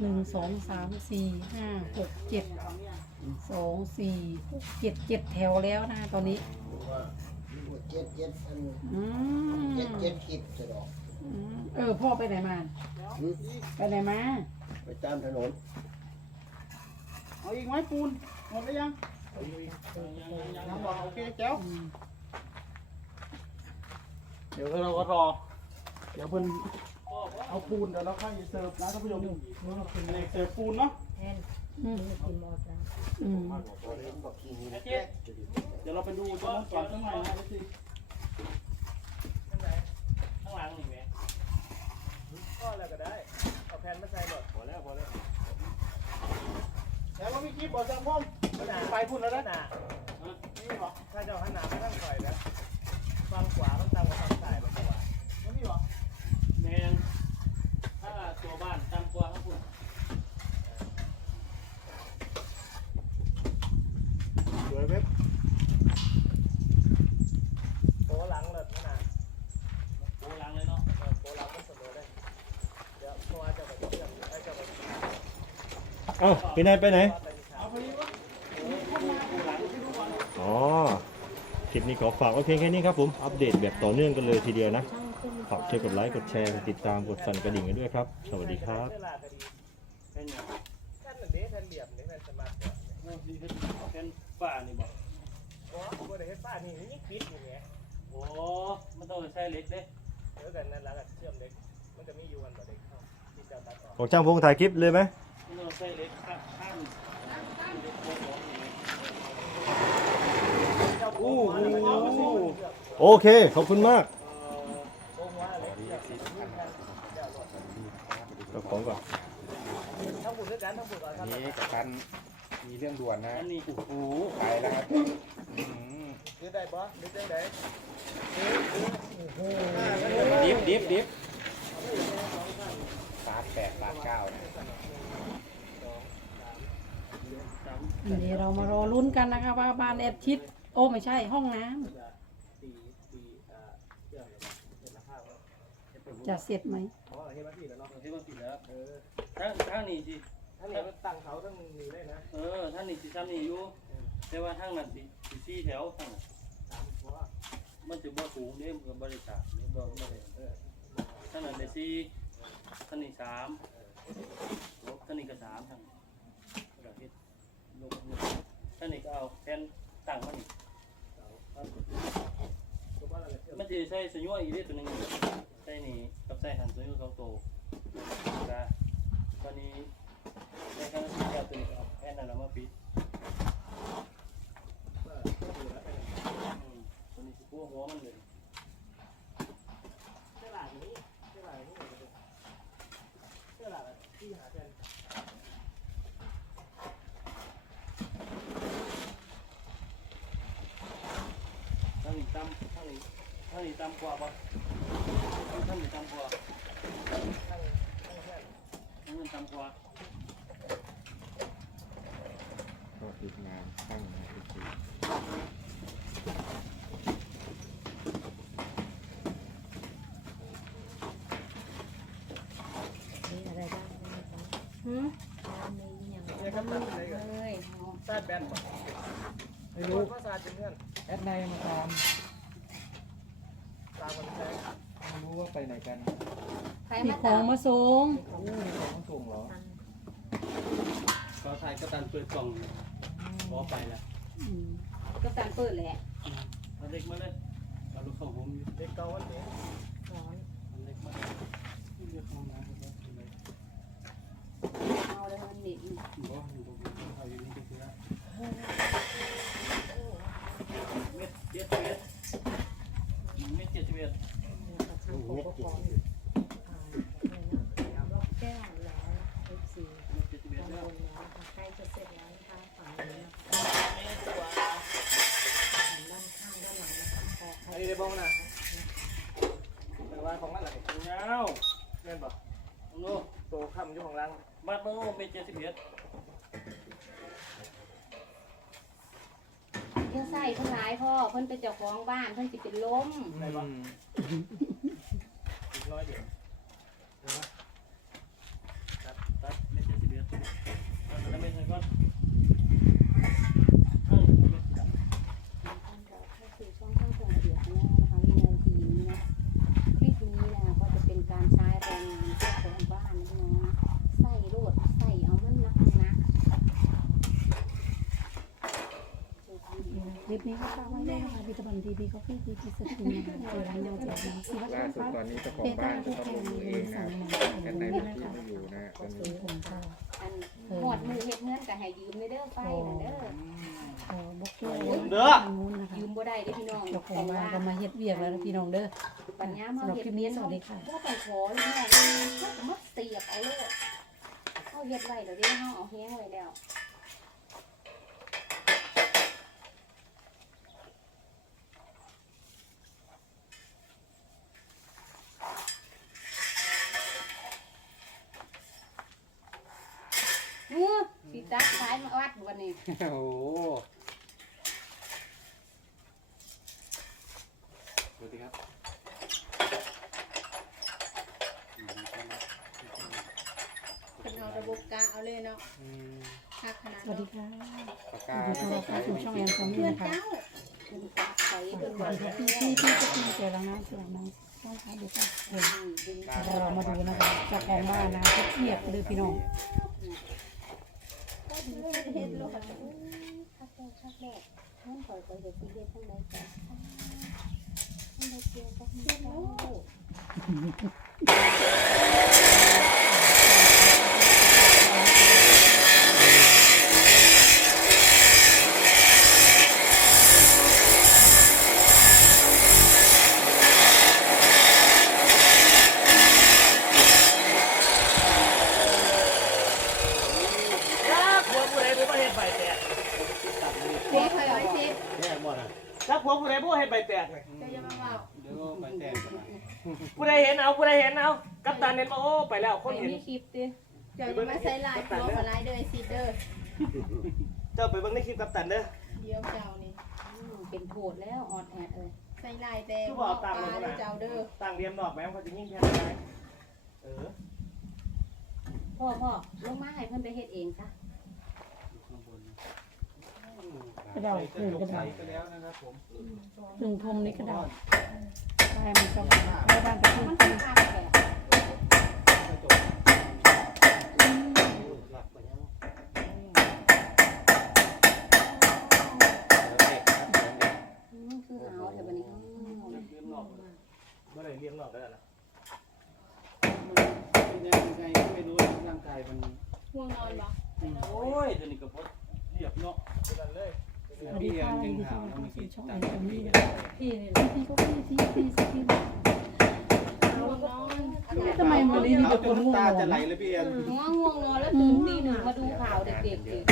หนึ่งสองสามสี่ห้าหกเจ็ดสองสี่หกเจ็ดเจ็ดแถวแล้วนะตอนนี้เจ็ดเจ็ดอันอืมเจ็ดเจ็ดคลิปจะดอกอืมเออพ่อไปไหนมา หึไปไหนมา ไปตามถนนเอาอีกไหมปูนหมดหรือยังยังบอกโอเคแจ้วอืมเดี๋ยวเราก็รอ เดี๋ยวเพิ่นเอาปูนเดี๋ยวเราค่อยเสิร์ฟนะท่านผู้ชมเป็นเหล็กเสิร์ฟปูนเนาะอืมอืมอกขี่นี่เดี๋ยวเราไปดูต้นก่อนข้างในนะสิข้างหลังนี่แหมก็แล้วก็ได้เอาแผ่นมาใส่หมดพอแล้วพอแล้วแต่ว่ามีคลิปบอกจังพ่อมไปพูดแล้วนะนี่บอถ้าจ้าหันหน้าไม่ต้องคอยนะฟังขวาต้องตามกับฟังซ้ายมันจะว่า ไม่มีหรอ แมนถ้าตัวบ้านตามตัวข้างบน สวยเว็บ โตหลังเลยขนาดโตหลังเลยเนาะโตหลังมันเสมอได้เดี๋ยวเพราะว่าเจ้าไปเชื่อมให้เจ้าไป เอ้าไปไหนไปไหนเอาพอดีวะอ๋อ คลิปนี้ขอฝากไว้เพียงแค่นี้ครับผม อัปเดตแบบต่อเนื่องกันเลยทีเดียวนะ ฝากช่วยกดไลค์ กดแชร์ ติดตาม กดสั่นกระดิ่งกันด้วยครับ สวัสดีครับเวลาก็ดีเป็นอย่างแท่นหนึ่งเด้แท่นเหลี่ยมนี่แท่นสมาร์ทเนี่ยแท่นฝ้านี่บอกโอ้โหเดี๋ยวเฮ็ดฝ้านี่นี่ปิดอยู่ไงโอ้มันต้องใช้เหล็กเด้เดี๋ยวกันนั่นแล้วก็เชื่อมเหล็กมันจะมีอยู่อันต่อเด็กเข้าที่จะตัดออกของช่างพงถ่ายคลิปเลยไหม มันต้องใช้เหล็กข้างข้างเหล็กโค้งๆอย่างเงี้ยโอ้โหโอเค ขอบคุณมากโค้งว่าเหล็กเชือกเจ้าของก่อนทั้งหมดด้วยกันทั้งหมดก่อนครับนี้กับทันมีเรื่องด่วนนะอันนี้โอ้โหไปแล้วครับอื้อหือยืดได้ปะยืดได้ไหนดิฟดิฟดิฟสามแปดบาทเก้านะ อันนี้เรามารอลุ้นกันนะคะว่าบ้านแอดชิด โอ้ไม่ใช่ห้องน้ำตีตีอ่าเชือกเห็นราคาว่าจะเสร็จไหมอ๋อเห็นมาตีแล้วเนาะเห็นมาตีแล้วเออทั้งทั้งนี้สิทั้งนี้ตั้งเขาทั้งนี้ได้นะเออทั้งนี้สิซ้ำนี่อยู่แต่ว่าทั้งนั้นสิสิสี่แถวทั้งนั้นสามหัวมันจะบ่สูงเด้มันก็บ่ได้ฉากนี่บ่บ่ได้เออทั้งนั้นได้สี่ทั้งนี้สามลบทั้งนี้ก็สามทั้งประเภทลบลบทั้ง นี้ก็เนตั้งมันนี่มันจะใช้สัญญาอีกเด้ตัวหนึงใช่นี่กับใช้หันสยุสองตัวนะตอนนี้ในการที่จะตัวนี้เอาแค่นั้นแล้วมาปิดอืมตัวนี้คือพวกหัวมันเลยเสื้อหลาดนี้เสื้อหลาดนี้เสื้อหลาดที่หาแทนท่านนี่ ตำท่านนี่ท่านนี่ตำกว่าปะท่านนี่ตำกว่าท่านท่านแค่ท่านตำกว่าก็ติดงานตั้งงานทุกทีหืมเนี่ยครับตัดเลยกันซาดแบนปะ ไม่รู้ว่าซาดเป็นเพื่อนแอดในมาตามตามกันไปไม่รู้ว่าไปไหนกันมีของมาส่งโอ้มีของส่งเหรอเขาถ่ายกระตันเปิดกล่องบอไปแล้วอืมก็การเปิดแหละเอาเด็กมาเลยเอาลูกเข้าผมอยู่เด็กเก่าวันนี้เอาเด็กมาเรียกห้องน้ำเลยเอาเลยมันหนีบบออยู่ตรงนี้เอาอยู่นี่ก็คือเม็ดเจ็ดเม็ดเม็ดเจ็ดเม็ดเม็ดจิตแก้วแล้วเอฟซีเม็ดเจ็ดเม็ดทำแล้วบุญแล้วนะคะใกล้จะเสร็จแล้วนะคะฝั่งนี้นะคะด้านข้างด้านหลังนะคะขอใครอันนี้ได้บ้องนะแต่ว่าของมันอะไรเงาเล่นปะโน่โตข้ามอยู่ของรังบัดโน่เม็ดเจ็ดสิบเอ็ด เพิ่ง ใส่เพิ่งร้ายพ่อเพิ่นเป็นเจ้าของบ้านเพิ่นสิเป็นล้มไหนปะ น้อยเดียวเดี๋ยวนะตัดตัดไม่ใช่สิเดือนตัดไม่ใช่ก้อนข้างไม่ใช่ดำ ท่านเราเข้าสู่ช่องข้างตรงเดียวแล้วนะคะวินาทีนี้นะคลิปนี้นะคะก็จะเป็นการใช้แรงงานเจ้าของบ้านนะน้องใส่โลดใส่เอามันนักนะ คลิป นี้ก็ฝากไว้ด้วยนะคะพิธภัณฑ์ทีวีกาแฟทีวีสกินนะคะร้านยาวแจกนะสีวัดล่าสุดตอนนี้เจ้าขอเปงบ้านผู้ต้องแข่ลงมือเองนะสั่งมากันตในนี้นนะที่คะไม่อยู่นะตอนนี้อันหอดมือเฮ็ดเงินก็ให้ยืมในเด้อไฟน่ะเด้อขอบกเกอร์นู้นนะคะยืมบ่ได้เด้อพี่น้องเจ้าของบ้านก็มาเฮ็ดเวียกแล้วพี่น้องเด้อปัญญามาสำหรับเฮ็ดคลิปนี้สวัสดีค่ะบ่ไปขอเลยแม่เขาก็มาเสียบเอาเลยเขาเฮ็ดไว้แล้วเด้เฮาเอาแห้งไว้แล้ว สิตัดสายมาวัดวันนี้โอ้โหดูสิครับเป็นเอาระบบกะเอาเลยเนาะคักขนาดสวัสดีค่ะปากขกาอบคุณสำหรับเข้าสู่ช่องแอนซอมมี่นะคะเพิ่นตัดใส่สเพิ่นวัว่าสดีค่ะพี่พี่พี่จะกินเจอแล้วนะเจอแล้วนะช่องค่ะเดี๋ยวค่ะเดี๋ยวเรามาดูนะคะเจ้าของบ้านนะเทียบกันเลยพี่น้อง เฮ็ดลูกคักแรกชักแรกท่านคอยไปเฮ็ดสิเฮ็ดทั้งใดจ้ะท่านได้เกี่ยวกับเฮ็ดแล้ว จักหัวผู้ใดผู้เฮ็ดใบแตกเฮ็ดให้เอาสิจักหัวผู้ใดผู้เฮ็ดใบแตกจะอย่ามาเว้าเดี๋ยวก็ไปแตกกันผู้ใดเห็นเอาผู้ใดเห็นเอากัปตันเห็นมาโอ้ไปแล้วคนเห็นมีคลิปติเจ้าอย่ามาใส่ลายตัวมาลายเด้อสิเด้อเจ้าไปเบิ่งในคลิปกัปตันเด้อเดี๋ยวเจ้านี่เป็นโผดแล้วออดแอดเอ้ยใส่ลายแต่คือหบ่ม้อเอาปตังลาค์ลงเด้อมาเจ้าเด้อต่างเรียมนอกแม่เขาจะยิ่งแค่ไหนเออพ่อพ่อลงมาให้เพิ่นไปเฮ็ดเองซะ ก ระดาษคืนกระดาษไปแล้วนะครับผมถึงพรมนี่กระดาษใช่มันก็เข้าบ้านไปขึ้นมันขึ้เป็นนทางแกอืมคือเอาแต่บัดนี้อืมเรียมนอกเมื่อไหร่เรียมนอกได้ล่ะเป็นยังไงก็ไม่รู้ร่างกายมันห่วงนอนบ่โอ้ยตัวนี้ก็พดเรียบเนาะกันเลย สวัสดีค่ะยินดีต้อนรับเข้าสู่ช่องแอนซอมมี่พี่นี่พี่พี่ก็พี่พี่พี่สกินห่วงนอนทำไมมันนี้มีแต่คนง่วงตาจะไหลเลยพี่เอ็นง่วงง่วงนอนแล้วตื่นตีหนึ่งมาดูข่าวเด็กๆอีก